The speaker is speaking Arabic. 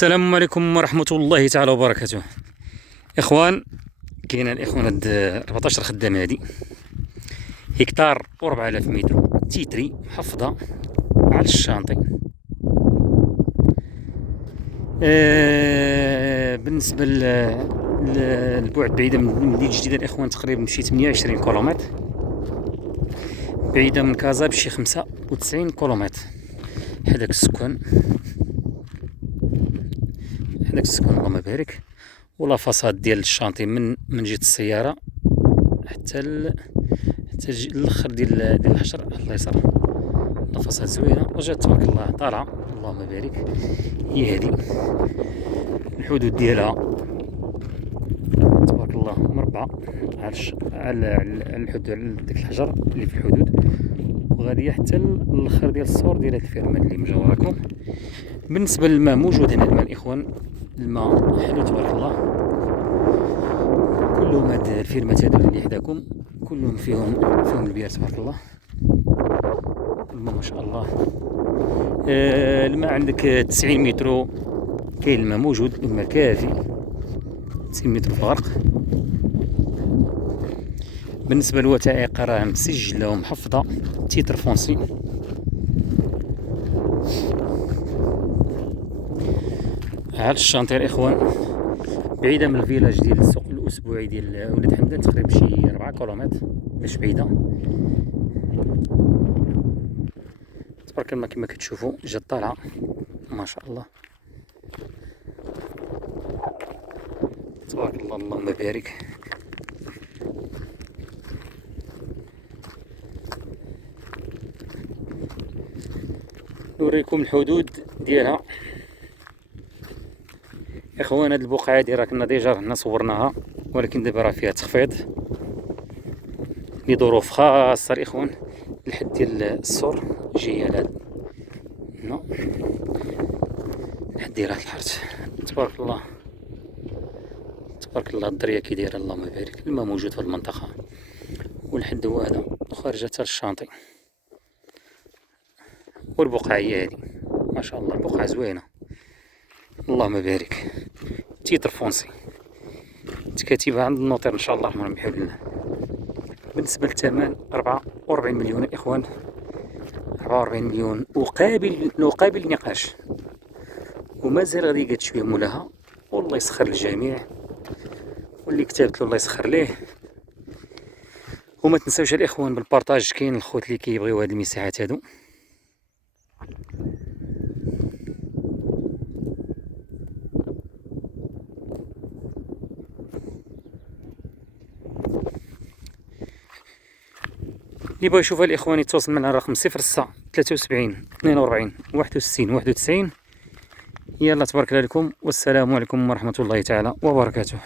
السلام عليكم ورحمة الله تعالى وبركاته. إخوان، كاين الإخوان هاد 14 خدام هادي هكتار و4000 متر تيتري محفظة على الشانطي. بالنسبة للبعد بعيدة من مدينة جديدة الإخوان تقريبا بشي 28 كيلومتر، بعيدة من كازا بشي 95 كيلومتر. هذاك السكان اللهم بارك. ولا فصاد ديال الشانطي من جهة السيارة حتى الاخر ديال الحجر على اليسار. لا فصاد زوينة وجات تبارك الله طالعة اللهم بارك. هي هادي الحدود ديالها تبارك الله مربعة على الحدود، على ديك الحجر اللي في الحدود، وغادية حتى الاخر ديال الصور ديال هاد الفيرمان اللي مجاوراكم. بالنسبة للماء موجود هنا، الماء الإخوان الماء حلو تبارك الله. كلهم هاد الفيرمات هادو اللي حداكم كلهم فيهم البيار تبارك الله. الماء ما شاء الله. الماء عندك 90 متر كاين الماء موجود، الماء كافي 90 متر في الغرق. بالنسبة للوثائق راه مسجلة ومحفظة تيتر فونسي. هاد الشانطي الاخوان بعيده من الفيلاج ديال السوق الاسبوعي ديال ولاد حمدان، تقريبا شي 4 كيلومتر، مش بعيده تبارك الله. كما كتشوفوا جات طالعه ما شاء الله تبارك الله اللهم بارك. نوريكم الحدود ديالها اخوان. هاد البقعه هادي راه كنا ديجا هنا صورناها، ولكن دابا راه فيها تخفيض لظروف خاصه الاخوان. الحد ديال السور جايه لهاد هنا، الحد ديال هاد الحرت تبارك الله تبارك الله. الدريه كي دايره اللهم بارك. الماء موجود في المنطقه، والحد هو هذا وخارجه حتى للشانطي. والبقعه هي هادي ما شاء الله، البقعه زوينه اللهم بارك. تيتر فونسي تكاتبها عند النوطير ان شاء الله الرحمن بحول الله. بالنسبه للثمن 44 مليون الاخوان، 44 مليون وقابل النقاش، ومازال غادي يقعد شويه مولاها. والله يسخر للجميع، واللي كتبت له الله يسخر ليه. وما تنساوش الاخوان بالبارطاج، كاين الخوت اللي كيبغيو هاد المساحات هادو. اللي بغا يشوفها الاخوان يتواصل معنا على رقم 06 73 42 61 91. يلا تبارك الله لكم، والسلام عليكم ورحمة الله تعالى وبركاته.